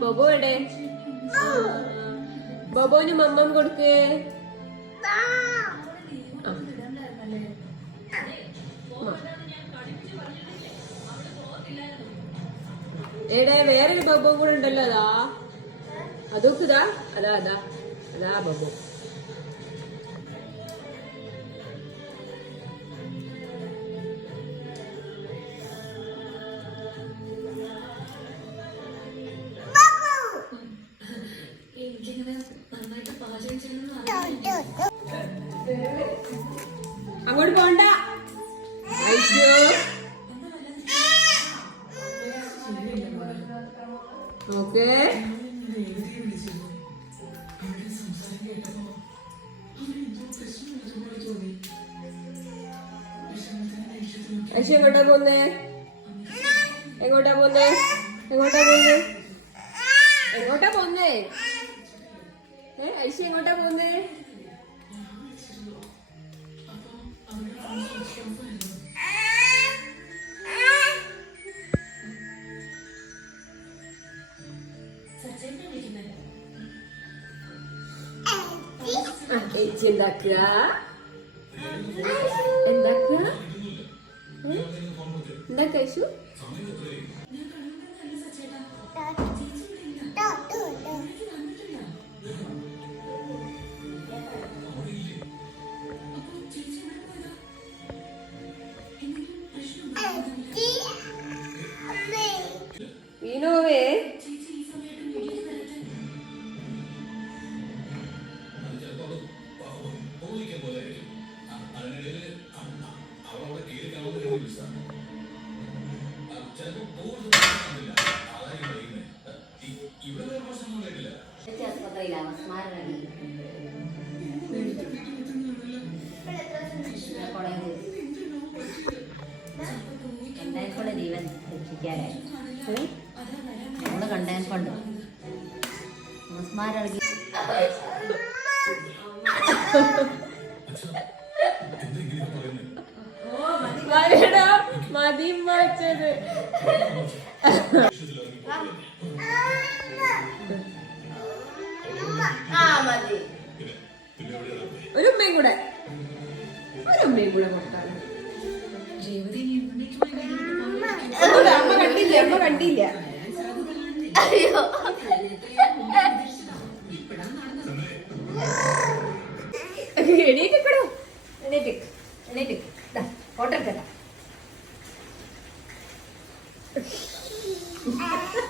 ബൊബോ എടെ ബോബോന് മമ്മം കൊടുക്ക്. എടേ വേറൊരു ബബോ കൂടെ ഉണ്ടല്ലോ അതാ. അതൊക്കെ അതാ അതാ. അതാ ബൊബോ. അങ്ങോട്ട് പോണ്ട. ഓക്കേ. ഐശു എങ്ങോട്ടാ പോന്നേ? എങ്ങോട്ടാ പോന്നേ? എങ്ങോട്ടാ പോന്നേ? എങ്ങോട്ടാ പോന്നേ? ഏ ഐശു എങ്ങോട്ടാ പോന്നേ? ചേച്ചി എന്താക്കുക? എന്താക്കുക? എന്താക്കുക ഐശു വീണോവേ ആസ്പത്രിയിലാണ് സ്മാരണി കണ്ടേക്കൊണ്ട് ജീവൻ രക്ഷിക്കാനായി? നമ്മൾ കണ്ടേ കൊണ്ട് മതി വായിച്ചത്. ഒരു ഉമ്മയും കൂടെ. ഒരു ഉമ്മയും കൂടെ കൊടുത്താണ് അമ്മ കണ്ടില്ല അമ്മ കണ്ടില്ല? അയ്യോ. Ha